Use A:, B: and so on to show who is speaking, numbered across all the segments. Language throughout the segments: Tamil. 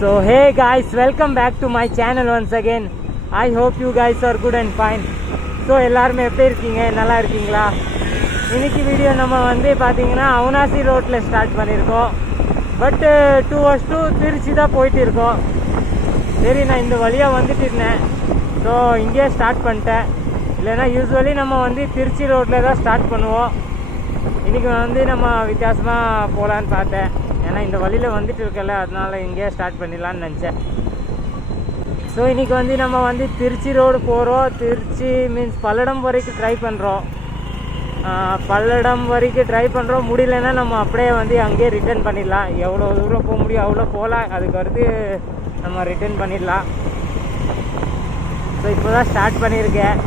A: So hey guys welcome back to my channel once again I hope you guys are good and fine so எல்லாருமே எப்படி இருக்கீங்க நல்லா இருக்கீங்களா இன்றைக்கி வீடியோ நம்ம வந்து பார்த்தீங்கன்னா அவனாசி ரோட்டில் ஸ்டார்ட் பண்ணியிருக்கோம் பட்டு டூ ஹவர்ஸ் டூ திருச்சி தான் போயிட்டு இருக்கோம் சரி நான் இந்த வழியாக வந்துட்டு இருந்தேன் ஸோ இங்கேயே ஸ்டார்ட் பண்ணிட்டேன் இல்லைன்னா யூஸ்வலி நம்ம வந்து திருச்சி ரோட்டில் தான் ஸ்டார்ட் பண்ணுவோம் இன்றைக்கி வந்து நம்ம வித்தியாசமாக போகலான்னு பார்த்தேன் ஏன்னா இந்த வழியில் வந்துட்டு இருக்கல அதனால் இங்கேயே ஸ்டார்ட் பண்ணிடலான்னு நினச்சேன் ஸோ இன்றைக்கி வந்து நம்ம வந்து திருச்சி ரோடு போகிறோம் திருச்சி மீன்ஸ் பல்லடம் வரைக்கும் ட்ரை பண்ணுறோம் பல்லடம் வரைக்கும் ட்ரை பண்ணுறோம் முடியலன்னா நம்ம அப்படியே வந்து அங்கேயே ரிட்டர்ன் பண்ணிடலாம் எவ்வளோ தூரம் போக முடியும் அவ்வளோ போகலாம் அதுக்கு அடுத்து நம்ம ரிட்டர்ன் பண்ணிடலாம் ஸோ இப்போ தான் ஸ்டார்ட் பண்ணியிருக்கேன்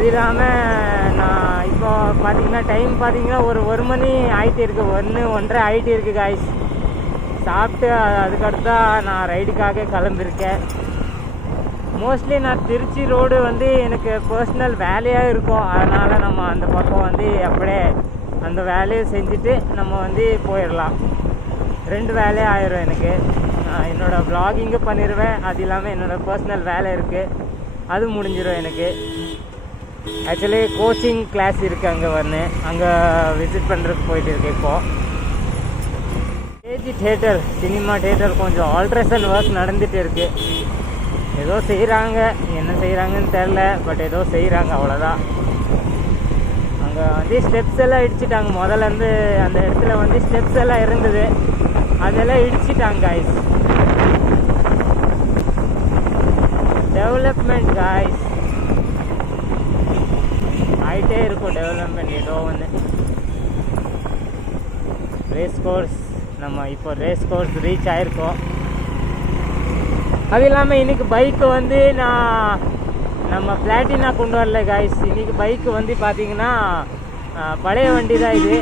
A: அது இல்லாமல் நான் இப்போ பார்த்தீங்கன்னா டைம் பார்த்தீங்கன்னா ஒரு ஒரு மணி ஆகிட்டு இருக்குது ஒன்று ஒன்றரை ஆகிட்டு இருக்குது காய்ஸ் சாப்பிட்டு அதுக்கடுத்தா நான் ரைடுக்காக கிளம்பிருக்கேன் மோஸ்ட்லி நான் திருச்சி ரோடு வந்து எனக்கு பர்சனல் வேலையாக இருக்கும் அதனால் நம்ம அந்த பக்கம் வந்து அப்படியே அந்த வேலையை செஞ்சுட்டு நம்ம வந்து போயிடலாம் ரெண்டு வேலையே ஆயிரும் எனக்கு என்னோடய ப்ளாகிங்கு பண்ணிடுவேன் அது இல்லாமல் என்னோடய பர்சனல் வேலை இருக்குது அது முடிஞ்சிடும் எனக்கு ஆக்சுவலி கோச்சிங் கிளாஸ் இருக்குது அங்கே வந்து அங்கே விசிட் பண்ணுறதுக்கு போயிட்டு இருக்கேன் இப்போது கேஜி தேட்டர் சினிமா தேட்டர் கொஞ்சம் ஆல்ட்ரேஷன் ஒர்க் நடந்துகிட்டு இருக்குது ஏதோ செய்கிறாங்க என்ன செய்கிறாங்கன்னு தெரில பட் ஏதோ செய்கிறாங்க அவ்வளோதான் அங்கே வந்து ஸ்டெப்ஸ் எல்லாம் இடிச்சிட்டாங்க முதல்ல இருந்து அந்த இடத்துல வந்து ஸ்டெப்ஸ் எல்லாம் இருந்தது அதெல்லாம் இடிச்சிட்டாங்க காய்ஸ் டெவலப்மெண்ட் காய்ஸ் ஆகிட்டே இருக்கும் டெவலப்மெண்ட் ஏதோ வந்து ரேஸ் கோர்ஸ் நம்ம இப்போ ரேஸ் கோர்ஸ் ரீச் ஆகிருக்கோம் அது இல்லாமல் இன்றைக்கி பைக்கு வந்து நான் நம்ம பிளாட்டினா கொண்டு வரல காய்ஸ் இன்றைக்கி பைக்கு வந்து பார்த்திங்கன்னா பழைய வண்டி தான் இது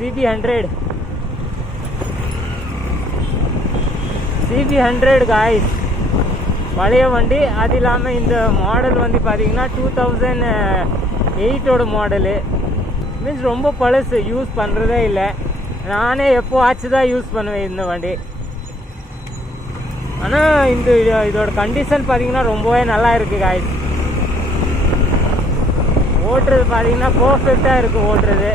A: CB hundred CB hundred guys பழைய வண்டி அது இல்லாமல் இந்த மாடல் வந்து பார்த்திங்கன்னா டூ தௌசண்ட் எயிட்டோட மாடலு மீன்ஸ் ரொம்ப பழசு யூஸ் பண்ணுறதே இல்லை நானே எப்போ ஆச்சு தான் யூஸ் பண்ணுவேன் இந்த வண்டி ஆனால் இந்த இதோட கண்டிஷன் பார்த்தீங்கன்னா ரொம்பவே நல்லா இருக்குது காய்ஸ் ஓட்டுறது பார்த்தீங்கன்னா பர்ஃபெக்டாக இருக்குது ஓட்டுறது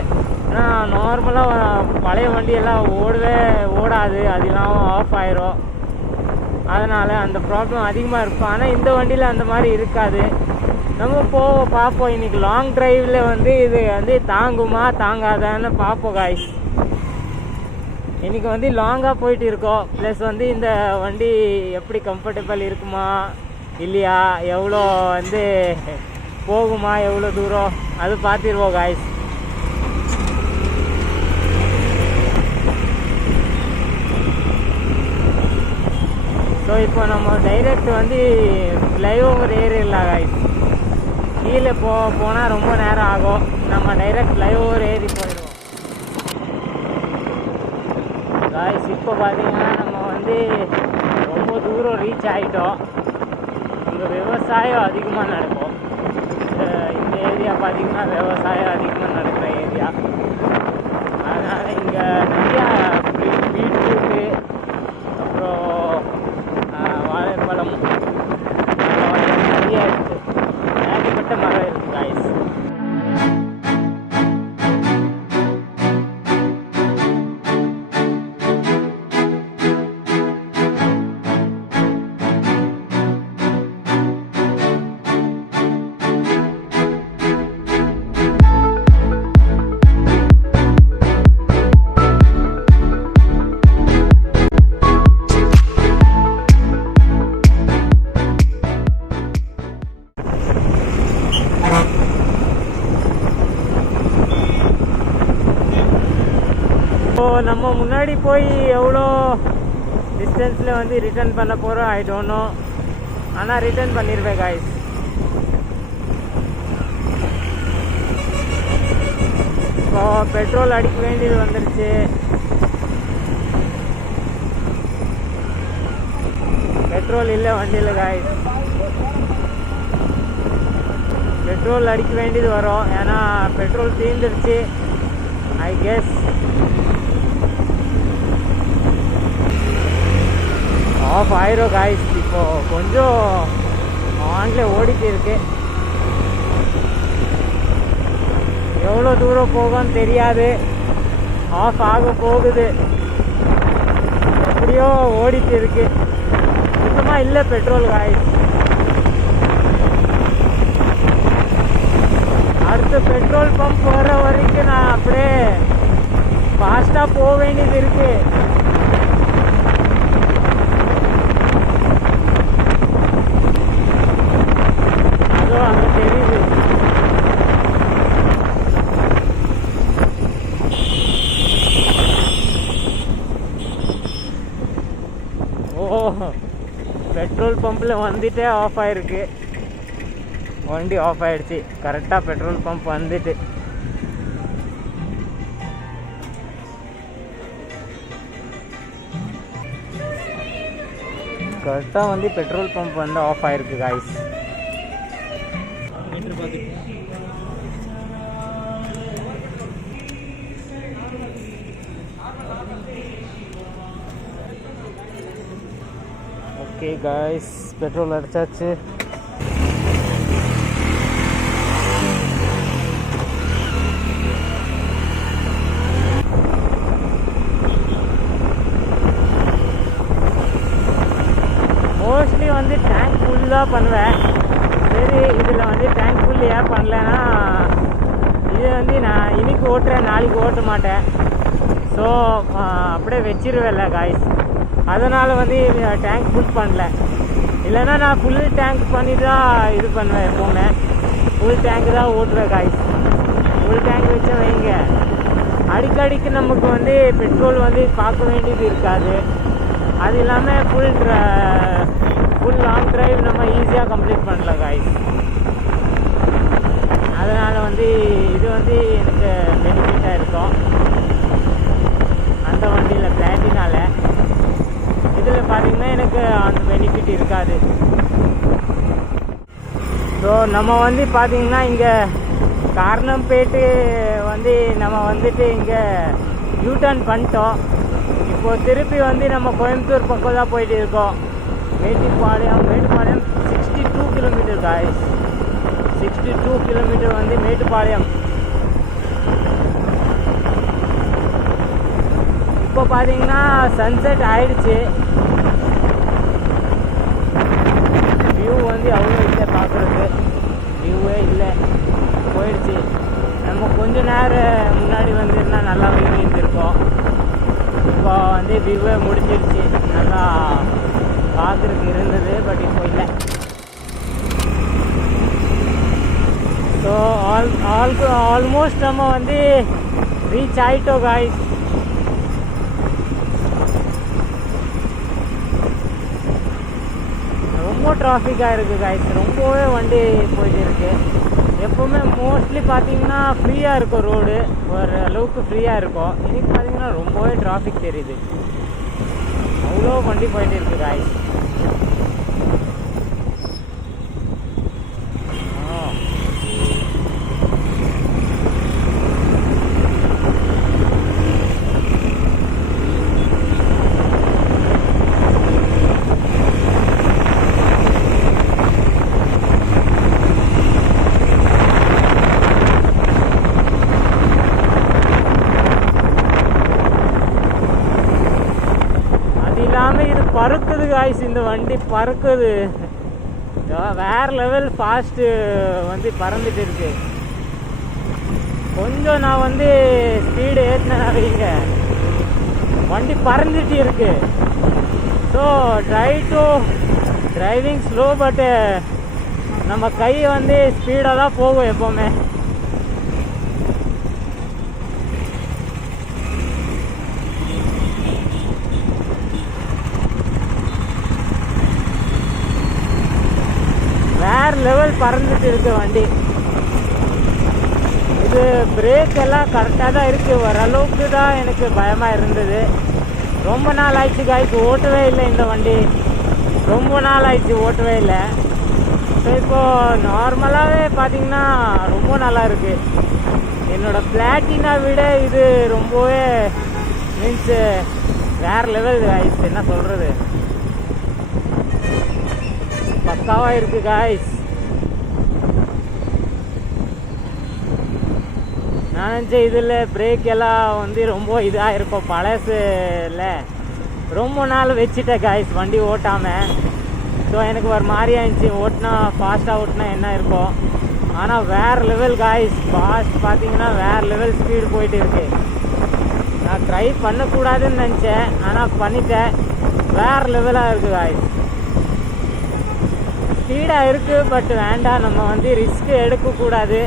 A: ஆனால் நார்மலாக பழைய வண்டியெல்லாம் ஓடவே ஓடாது அது இல்லாமல் ஆஃப் ஆயிரும் அதனால் அந்த ப்ராப்ளம் அதிகமாக இருக்கும் ஆனால் இந்த வண்டியில் அந்த மாதிரி இருக்காது நம்ம போ பார்ப்போம் இன்றைக்கி லாங் ட்ரைவில் வந்து இது வந்து தாங்குமா தாங்காதான்னு பார்ப்போம் காய்ஸ் இன்றைக்கி வந்து லாங்காக போயிட்டு இருக்கோம் ப்ளஸ் வந்து இந்த வண்டி எப்படி கம்ஃபர்டபுள் இருக்குமா இல்லையா எவ்வளோ வந்து போகுமா எவ்வளோ தூரம் அது பார்த்துருவோம் காய்ஸ் இப்போ நம்ம டைரக்ட் வந்து ஃப்ளை ஓவர் ஏரியா காய்ஸ் கீழே போ போனால் ரொம்ப நேரம் ஆகும் நம்ம டைரக்ட் ஃப்ளை ஓவர் ஏரி போயிடுவோம் காய்ஸ் இப்போ பார்த்தீங்கன்னா நம்ம வந்து ரொம்ப தூரம் ரீச் ஆகிட்டோம் இங்கே விவசாயம் அதிகமாக நடக்கும் இந்த ஏரியா பார்த்திங்கன்னா விவசாயம் அதிகமாக நடக்கிற ஏரியா அதனால் இங்கே நிறையா இருக்குது County. நம்ம முன்னாடி போய் எவ்வளோ டிஸ்டன்ஸில் வந்து ரிட்டர்ன் பண்ண போகிறோம் ஐ டோன்ட் நோ ஆனால் ரிட்டன் பண்ணிடுவேன் காய்ஸ் இப்போ பெட்ரோல் அடிக்க வேண்டியது வந்துருச்சு பெட்ரோல் இல்லை வண்டியில் காய்ஸ் பெட்ரோல் அடிக்க வேண்டியது வரும் ஏன்னா பெட்ரோல் தீர்ந்துருச்சு ஐ கெஸ் ஆஃப் ஆயிரம் காய்ஸ் இப்போ கொஞ்சம் ஆன்லேயே ஓடிட்டு இருக்கு எவ்வளோ தூரம் போகும் தெரியாது ஆஃப் ஆக போகுது எப்படியோ ஓடிட்டு இருக்கு சுத்தமாக இல்லை பெட்ரோல் காய்ஸ் அடுத்த பெட்ரோல் பம்ப் வர வரைக்கும் நான் அப்படியே ஃபாஸ்ட்டாக போக வேண்டியது இருக்குது ಪೆಟ್ರೋಲ್ ಪಂಪ್ಲೇ ಬಂದಿಟೇ ಆಫ್ ಆಯಿರ್ಕೆ ವಂಡಿ ಆಫ್ ಆಯಿರ್ತಿ ಕರೆಕ್ಟಾ પેટ્રોલ ಪಂಪ್ ಬಂದಿಟ ಕರೆಕ್ಟಾ ವಂಡಿ પેટ્રોલ ಪಂಪ್ ಬಂದಿ ಆಫ್ ಆಯಿರ್ಕೆ ಗಾಯ್ಸ್ ஓகே காய்ஸ் பெட்ரோல் அடித்தாச்சு மோஸ்ட்லி வந்து டேங்க் ஃபுல்லாக பண்ணுவேன் சரி இதில் வந்து டேங்க் ஃபுல் ஏன் பண்ணலன்னா இது வந்து நான் இன்றைக்கி ஓட்டுறேன் நாளைக்கு ஓட்ட மாட்டேன் ஸோ அப்படியே வச்சிருவேன்ல காய்ஸ் அதனால் வந்து டேங்க் ஃபுல் பண்ணல இல்லைன்னா நான் ஃபுல் டேங்க் பண்ணி தான் இது பண்ணுவேன் எப்போவுமே ஃபுல் டேங்க் தான் ஓட்டுற காய்ஸ் ஃபுல் டேங்க் வச்சு வைங்க அடிக்கடிக்கு நமக்கு வந்து பெட்ரோல் வந்து பார்க்க வேண்டியது இருக்காது அது இல்லாமல் ஃபுல் ஃபுல் லாங் ட்ரைவ் நம்ம ஈஸியாக கம்ப்ளீட் பண்ணலாம் காய்ஸ் அதனால் வந்து இது வந்து எனக்கு எனக்கு அந்த பெனிஃபிட் இருக்காது ஸோ நம்ம வந்து பார்த்திங்கன்னா இங்கே காரணம் காரணம்பேட்டு வந்து நம்ம வந்துட்டு இங்கே யூட்டர்ன் பண்ணிட்டோம் இப்போது திருப்பி வந்து நம்ம கோயம்புத்தூர் பக்கம் தான் போயிட்டு இருக்கோம் Mettupalayam Mettupalayam sixty two kilometre guys sixty two kilometre வந்து மேட்டுப்பாளையம் இப்போ பார்த்தீங்கன்னா சன்செட் ஆயிடுச்சு மறுபடியும் அவரும் இல்லை பார்க்குறது வியூவே இல்லை போயிடுச்சு நம்ம கொஞ்ச நேரம் முன்னாடி வந்திருந்தா நல்லா வியூ இருந்திருக்கோம் இப்போ வந்து விவே முடிஞ்சிருச்சு நல்லா பார்க்குறதுக்கு இருந்தது பட் இப்போ இல்லை ஸோ ஆல் ஆல் ஆல்மோஸ்ட் நம்ம வந்து ரீச் ஆகிட்டோம் காய்ஸ் டிராஃபிக்காக இருக்குது காய்ஸ் ரொம்பவே வண்டி போயிட்டு இருக்குது எப்போவுமே மோஸ்ட்லி பார்த்தீங்கன்னா ஃப்ரீயாக இருக்கும் ரோடு ஒரு அளவுக்கு ஃப்ரீயாக இருக்கும் இன்றைக்கி பார்த்தீங்கன்னா ரொம்பவே டிராஃபிக் தெரியுது அவ்வளோ வண்டி போயிட்டு இருக்குது காய்ஸ் வந்து பறக்குது காய்ஸ் இந்த வண்டி பறக்குது வேற லெவல் ஃபாஸ்ட்டு வந்து பறந்துட்டு இருக்கு கொஞ்சம் நான் வந்து ஸ்பீடு ஏற்றினா வைங்க வண்டி பறந்துட்டு இருக்கு so try to driving slow பட்டு நம்ம கை வந்து ஸ்பீடாக தான் போகும் எப்போவுமே பறந்துட்டு இருக்கு வண்டி இது பிரேக் எல்லாம் கரெக்டாக தான் இருக்குது ஓரளவுக்கு தான் எனக்கு பயமாக இருந்தது ரொம்ப நாள் ஆயிடுச்சு காய்ச்சி ஓட்டவே இல்லை இந்த வண்டி ரொம்ப நாள் ஆயிடுச்சு ஓட்டவே இல்லை ஸோ இப்போது நார்மலாகவே பார்த்தீங்கன்னா ரொம்ப நல்லா இருக்குது என்னோடய பிளாட்டினா விட இது ரொம்பவே மீன்ஸு வேற லெவல் ஆயிடுச்சு என்ன சொல்கிறது பக்காவாக இருக்குது காய்ஸ் நான் நினச்சேன் இதில் பிரேக் எல்லாம் வந்து ரொம்ப இதாக இருக்கும் இல்லை ரொம்ப நாள் வச்சுட்டேன் காய்ஸ் வண்டி ஓட்டாமல் ஸோ எனக்கு ஒரு மாதிரி ஆயிடுச்சு ஓட்டினா ஃபாஸ்ட்டாக ஓட்டினா என்ன இருக்கும் ஆனால் வேறு லெவல் காய்ஸ் ஃபாஸ்ட் பார்த்தீங்கன்னா வேறு லெவல் ஸ்பீடு போயிட்டு இருக்கு நான் ட்ரை பண்ணக்கூடாதுன்னு நினச்சேன் ஆனால் பண்ணிட்டேன் வேறு லெவலாக இருக்குது காய்ஸ் ஸ்பீடாக இருக்குது பட் வேண்டாம் நம்ம வந்து ரிஸ்க்கு எடுக்கக்கூடாது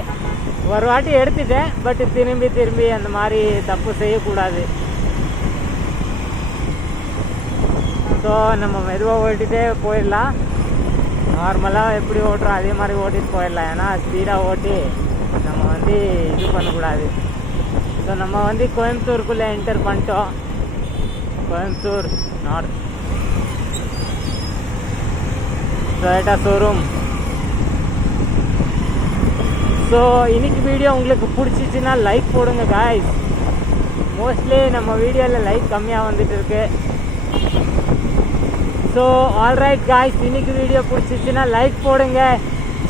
A: ஒரு வாட்டி எடுத்துட்டேன் பட் திரும்பி திரும்பி அந்த மாதிரி தப்பு செய்யக்கூடாது ஸோ நம்ம மெதுவாக ஓட்டிகிட்டே போயிடலாம் நார்மலாக எப்படி ஓட்டுறோம் அதே மாதிரி ஓட்டிட்டு போயிடலாம் ஏன்னா ஸ்பீடாக ஓட்டி நம்ம வந்து இது பண்ணக்கூடாது ஸோ நம்ம வந்து கோயம்புத்தூருக்குள்ளே என்டர் பண்ணிட்டோம் Coimbatore north Toyota showroom so இன்னைக்கு வீடியோ உங்களுக்கு பிடிச்சிச்சின்னா லைக் போடுங்க காய்ஸ் மோஸ்ட்லி நம்ம வீடியோவில் லைக் கம்மியாக வந்துட்டு இருக்கு ஸோ ஆல்ரைட் காய்ஸ் இன்னைக்கு வீடியோ பிடிச்சிச்சின்னா லைக் போடுங்க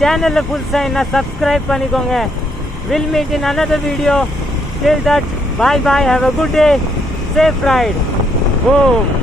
A: சேனலில் புதுசாக என்ன சப்ஸ்கிரைப் பண்ணிக்கோங்க will meet in another video till that bye bye have a good day safe ride Om